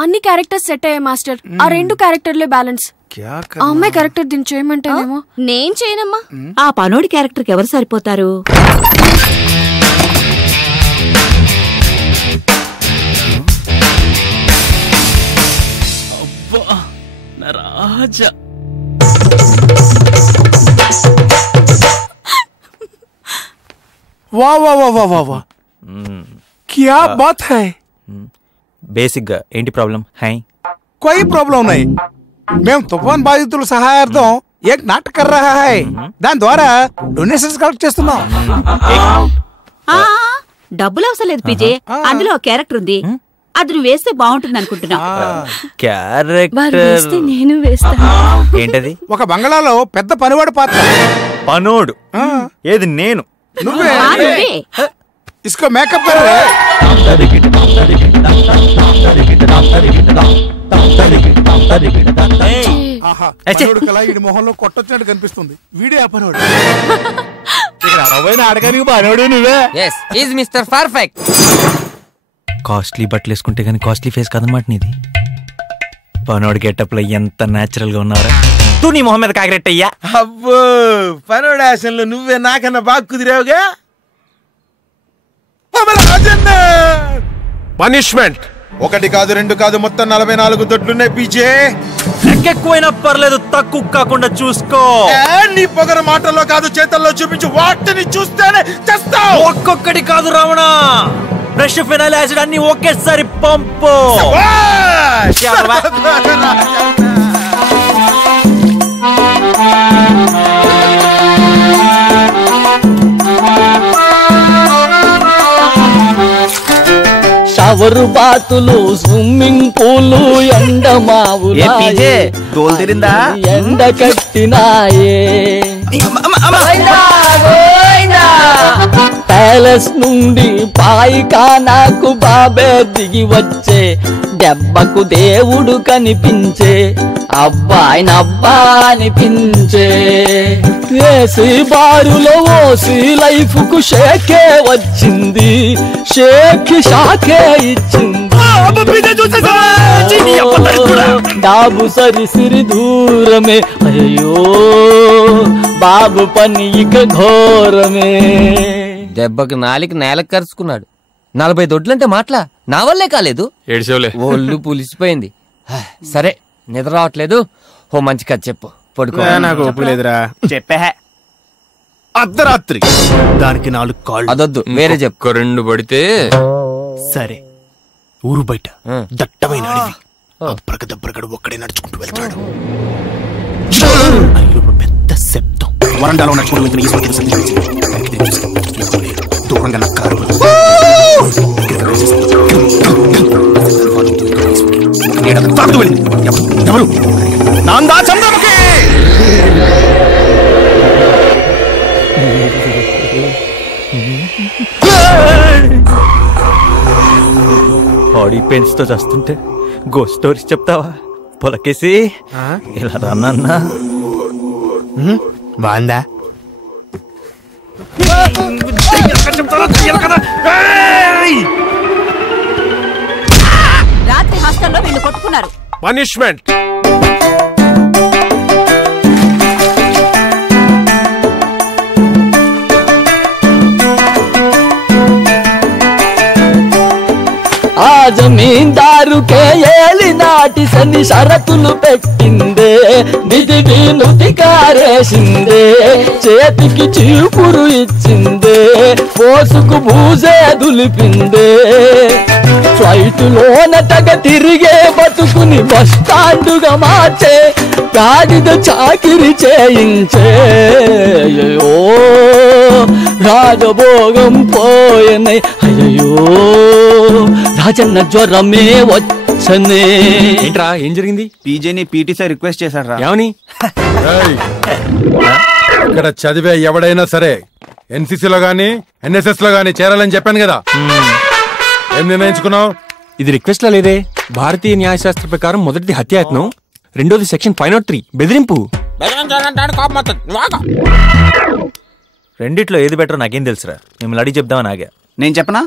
అన్ని characters set అయ్యాయి master. ఆ 2 క్యారెక్టర్లే బ్యాలెన్స్. ఆ అమ్మాయి క్యారెక్టర్ దీన్ని చేయమంటేనేమో. నేను చేయనమ్మా. ఆ పనోడి క్యారెక్టర్కి ఎవరు సరిపోతారు? రాజా वाह वाह वाह वाह वाह वाह क्या बात है. బేసిక్ గా ఏంటి ప్రాబ్లం? హై कोई प्रॉब्लम नहीं. మేము తుఫాన్ బాధితుల సహాయార్థం ఏక్ నాటక కర్ రహా హై. దాని ద్వారా డొనేషన్స్ కలెక్ట్ చేస్తున్నాం. డబ్బులు అవసరం లేదు పీజే. అందులో క్యారెక్టర్ ఉంది, అది నువ్వు వేస్తే బాగుంటుంది అనుకుంటున్నా. క్యారెక్టర్ నేను వేస్తాను. ఏంటది? ఒక బంగళాలో పెద్ద పనివాడు పాత్ర. పనోడు ఏది? నేను. నువ్వే. इसको మేకప్ कर रहे. మొహంలో కొట్టొచ్చినట్టు కనిపిస్తుంది. వీడే ఆ పనివాడు. ఇక్కడ అడవైన ఆడగానికి పనివాడు నువ్వే. yes he is Mr. Perfect. Costly బట్టలు వేసుకుంటే గానీ కాస్ట్లీ ఫేస్ కాదన్నమాట నీది. పనోడు గెటప్ లో ఎంత నేచురల్ గా ఉన్నారా? తూ నీ మొహం మీద కాకిరెట్టయ్యా. అబ్బో పనోడు ఆశంలో నువ్వే నాకన్నా బాగా కుదిరావుగా. పనిష్మెంట్ 1 కాదు 2 కాదు మొత్తం 44 దొడ్లున్నాయి పీజే. ఎక్కువైనా పర్లేదు, తక్కువ కాకుండా చూసుకో. నీ పొగర మాటల్లో కాదు చేతల్లో చూపించు. వాటిని చూస్తేనే చేస్తావు. ఒక్కొక్కటి కాదు రావణ, బ్రష్ ఫినాయిల్ యాసిడ్ అన్ని ఒకేసారి పంపు. షవరు బాతులు, స్విమ్మింగ్ పూలు, ఎండమావులు ఎండ కట్టినాయే. ప్యాలెస్ నుండి పాయికానాకు బాబే దిగి వచ్చే, దెబ్బకు దేవుడు కనిపించే, అబ్బాయినబ్బా అనిపించే. ఏసీ బారులో ఓసి లైఫ్ కు షేకే వచ్చింది, షేక్ షాకే ఇచ్చింది. డాబు సరిసిరి దూరమే, అయ్యో బాబు పని ఇక ఘోరమే. దెబ్బకి నాలికి నేలకు కరుచుకున్నాడు. 40 దొడ్లంటే మాటలా? నా వల్లే కాలేదు. ఒళ్ళు పులిసిపోయింది. సరే నిద్ర రావట్లేదు. ఓ మంచి కథ చెప్పు. పడుకో. నాకు ఒప్పు లేదురా. చెప్పే. అర్ధరాత్రి దానికి 4 కాళ్ళు. అదొద్దు, వేరే చెప్పు. 2 పడితే సరే. ఊరు బయట దట్టమైన అడవి. అబ్రకదబ్రకడు ఒక్కడే నడుచుకుంటూ వెళ్తాడు. పెద్ద శబ్దం. వరండాలో నడుచుకుంటూ దూరంగా నా కారు. ఎవరు? నాందా చంద్రముఖి. బాడీ పెయిన్స్ తో చేస్తుంటే గోస్ట్ స్టోరీస్ చెప్తావా? పొలకేసి ఇలా రన్నా బాందా. రాత్రి హాస్టల్లో వీళ్ళు కొట్టుకున్నారు. పనిష్మెంట్. ఆ జమీందారుకే ఏలినాటి శని షరతులు పెట్టిందే, దిదిగి నుతికారేసిందే, చేతికి చీపురు ఇచ్చిందే, పోసుకు బూజే దులిపిందే. ఫ్లైటులోన తగ తిరిగే బతుకుని బస్టాండుగా మార్చే, గాడిద చాకిరి చేయించే. అయ్యో రాజభోగం పోయనే, అయ్యో రాజన్న జ్వరమే వచ్చనే. ఏంట్రా ఏం జరిగింది? పీజేని పీటీ సార్ రిక్వెస్ట్ చేశారా? ఏమని? ఇక్కడ చదివే ఎవడైనా సరే ఎన్సీసీలో గానీ ఎన్ఎస్ఎస్ లో గానీ చేరాలని చెప్పాను కదా. ఏం నిర్ణయించుకున్నావు? ఇది రిక్వెస్ట్ లా లేదే. భారతీయ న్యాయశాస్త్ర ప్రకారం మొదటిది హత్యాయత్నం, రెండోది సెక్షన్ 503 బెదిరింపు. రెండిట్లో ఏది బెటర్ నాకేం తెలుసురా, మిమ్మల్ని అడిగి చెప్దామని ఆగా. నేను చెప్పనా?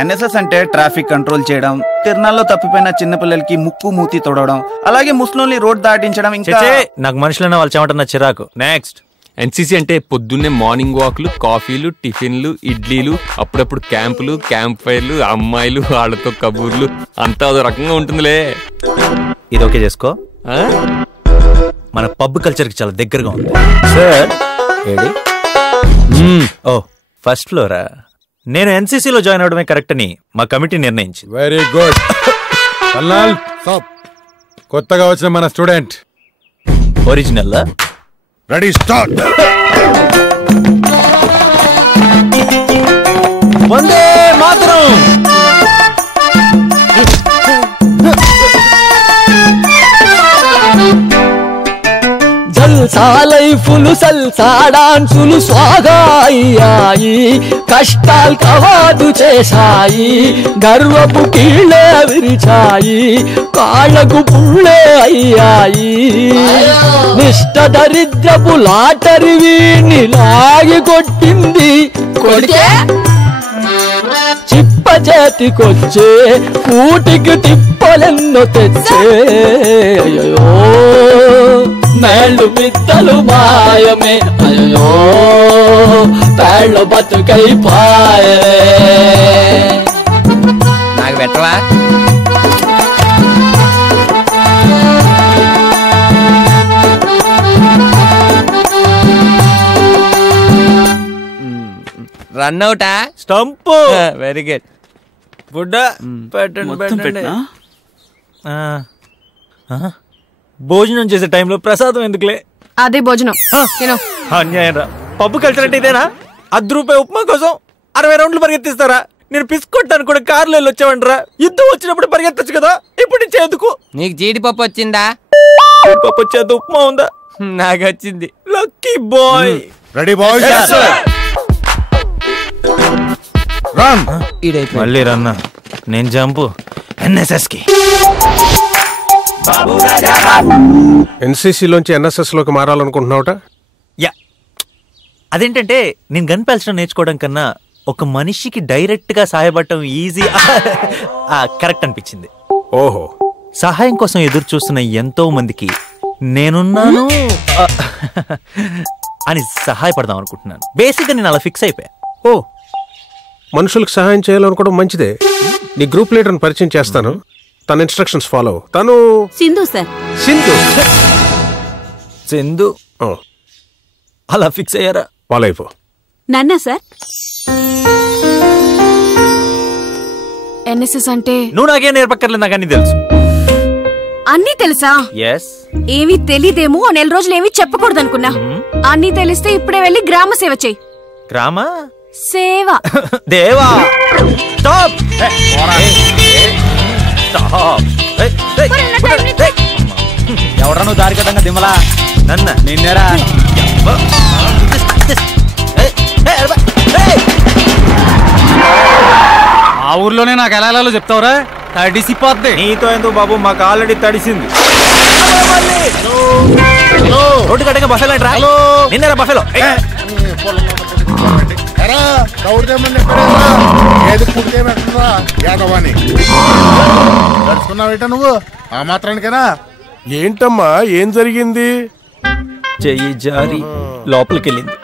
ఎన్ఎస్ఎస్ అంటే ట్రాఫిక్ కంట్రోల్ చేయడం, తిరణాల్లో తప్పిపోయిన చిన్నపిల్లలకి ముక్కు మూతి తొడవడం, అలాగే ముస్లింని రోడ్ దాటించడం. ఇంకా నాకు మనుషులన్న వాళ్ళు చెమటన్న చిరాకు. నెక్స్ట్. ఎన్సీసీ అంటే పొద్దున్నే మార్నింగ్ వాక్లు, కాఫీలు, టిఫిన్లు, ఇడ్లీలు, అప్పుడప్పుడు క్యాంపులు, క్యాంప్ ఫైర్లు, అమ్మాయిలు, వాళ్ళతో కబూర్లు, అంతా అదో రకంగా ఉంటుందిలే. ఇది ఓకే చేసుకో. మన పబ్ కల్చర్ కి చాలా దగ్గరగా ఉంది సార్. ఏడి? ఓ ఫస్ట్ ఫ్లోరా. నేను ఎన్సీసీలో జాయిన్ అవడమే కరెక్ట్ అని మా కమిటీ నిర్ణయించింది. Very good. కొత్తగా వచ్చిన మన student original. Ready start. Vande Mataram. జల్సా లైఫులు సల్సా డాన్సులు స్వాగా అయ్యాయి, కష్టాలు కవాదు చేశాయి, గర్వపు కీళ్ళే విరిచాయి, కాళ్ళకు పుళ్ళే అయ్యాయి. నిష్ట దరిద్రపు లాటరి వీణ్ణి లాగి కొట్టింది, కొడితే చిప్ప చేతికొచ్చే కూటికి తిప్పలెన్నో తెచ్చే. అయ్యో మేళ్ళు మిత్తలు మాయమే, అయ్యో పేళ్ళ బతుకైపాయే. నాకు పెట్టవా? రన్ అవుటా? స్టంప్. Very good. బుడ్డ పెట్టండి. భోజనం చేసే టైంలో ప్రసాదం ఎందుకులే? అదే భోజనం. అన్యాయం రా. పబ్బు కల్చర్ అంటే ఇదేనా? ₹10 ఉప్మా కోసం 60 రౌండ్లు పరిగెత్తిస్తారా? నేను పిసుకొట్టాను కూడా కార్లో వచ్చావంటరా. యుద్ధం వచ్చినప్పుడు పరిగెత్తచ్చు కదా, ఇప్పుడు ఇచ్చేందుకు? నీకు జీడిపప్పు వచ్చిందా? పప్పు వచ్చేది, ఉప్మా ఉందా? నాకు వచ్చింది. Lucky boy. Ready boy. మళ్ళీ రన్నా. నేను జంపు ఎన్ఎస్ఎస్ కి. ఎన్సీసీలోంచి ఎన్ఎస్ఎస్ లోకి మారాలనుకుంటున్నావుట? యా. అదేంటంటే నేను గన్ పేల్చడం నేర్చుకోవడం కన్నా ఒక మనిషికి డైరెక్ట్ గా సహాయపడటం ఈజీ కరెక్ట్ అనిపించింది. ఓహో. సహాయం కోసం ఎదురు చూస్తున్న ఎంతో మందికి నేనున్నాను అని సహాయపడదాం అనుకుంటున్నాను. బేసిక్ గా నేను అలా ఫిక్స్ అయిపోయా. ఓ, మనుషులకు సహాయం చేయాలనుకోవడం మంచిదే. నీ గ్రూప్ లీడర్ని పరిచయం చేస్తాను, తన ఇన్స్ట్రక్షన్స్ ఫాలో. తను సింధు సార్. సింధు. అలా ఫిక్స్ అయ్యారా? ఫాలో అయిపో. నన్నా సార్. ఎన్ఎస్ఎస్ అంటే నువ్వు నాకేం నేర్పక్కర్లేదు, నాకు అన్ని తెలుసు. అన్నీ తెలుసా? ఎస్. ఏమీ తెలీదేమో, 4 రోజులు ఏమీ చెప్పకూడదు అనుకున్నా. అన్నీ తెలిస్తే ఇప్పుడే వెళ్ళి గ్రామ సేవ చెయ్యి. గ్రామ సేవ. దేవా స్టాప్. ఎవరా నువ్వు దారి కట్టంగా దిమ్మలా? నన్న నిన్నేరా? ఆ ఊర్లోనే నాకు ఎలా చెప్తావురా? తడిసిపోద్ది. నీతో ఎందుకు బాబు, మాకు ఆల్రెడీ తడిసింది. రోడ్డు కట్టగా బఫెలో ఏంట్రా? నిన్నరా బఫెలో? నువ్వు ఆ మాత్రానికేనా? ఏంటమ్మా, ఏం జరిగింది? చెయ్యి జారి లోపలికి వెళ్ళింది.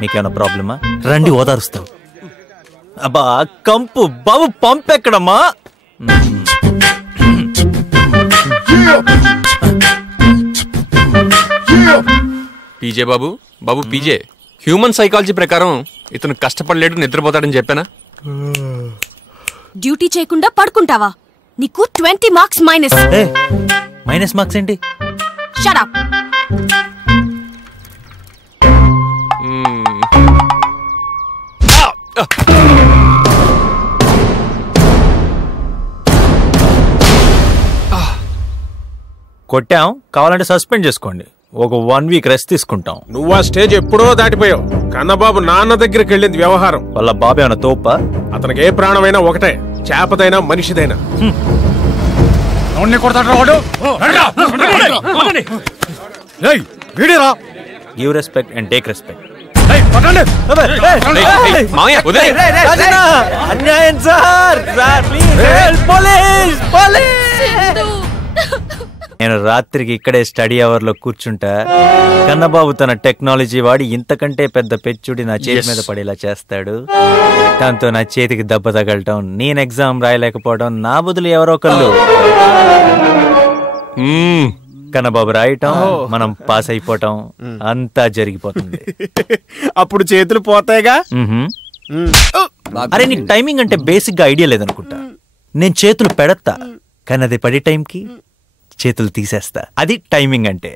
మీకేమైనా ప్రాబ్లమా? రండి ఓదారుస్తావు. అబ్బా కంపు బాబు, పంపెక్కడమ్మా? పీజే బాబు. బాబు పీజే, హ్యూమన్ సైకాలజీ ప్రకారం ఇతను కష్టపడలేడు, నిద్రపోతాడని చెప్పానా? డ్యూటీ చేయకుండా పడుకుంటావా? నీకు 20 మార్క్స్ మైనస్. మైనస్ మార్క్స్ ఏంటి? Shut up. కొట్టాం, కావాలంటే సస్పెండ్ చేసుకోండి. ఒక 1 వీక్ రెస్ట్ తీసుకుంటాం. నువ్వు ఆ స్టేజ్ ఎప్పుడో దాటిపోయావు. కన్నబాబు నాన్న దగ్గరికి వెళ్ళింది వ్యవహారం. వాళ్ళ బాబు ఏమైనా తోపా? అతనికి ఏ ప్రాణమైనా ఒకటే, చేపదైనా మనిషిదైనా. Give respect and take respect. అన్యాయం సార్, పోలీస్ పోలీస్. నేను రాత్రికి ఇక్కడే స్టడీ అవర్ లో కూర్చుంటా, కన్నబాబు తన టెక్నాలజీ వాడి ఇంతకంటే పెద్ద పెచ్చుడి నా చేతి మీద పడేలా చేస్తాడు. దాంతో నా చేతికి దెబ్బ తగలటం, నేను ఎగ్జామ్ రాయలేకపోవడం, నా బదులు ఎవరో ఒకళ్ళు కన్నబాబు రాయటం, మనం పాస్ అయిపోవటం, అంతా జరిగిపోతుంది. అప్పుడు చేతులు పోతాయిగా. అరే నీకు టైమింగ్ అంటే బేసిక్ గా ఐడియా లేదనుకుంటా. నేను చేతులు పెడతా, కానీ అది పడే టైంకి చేతులు తీసేస్తా. అది టైమింగ్ అంటే.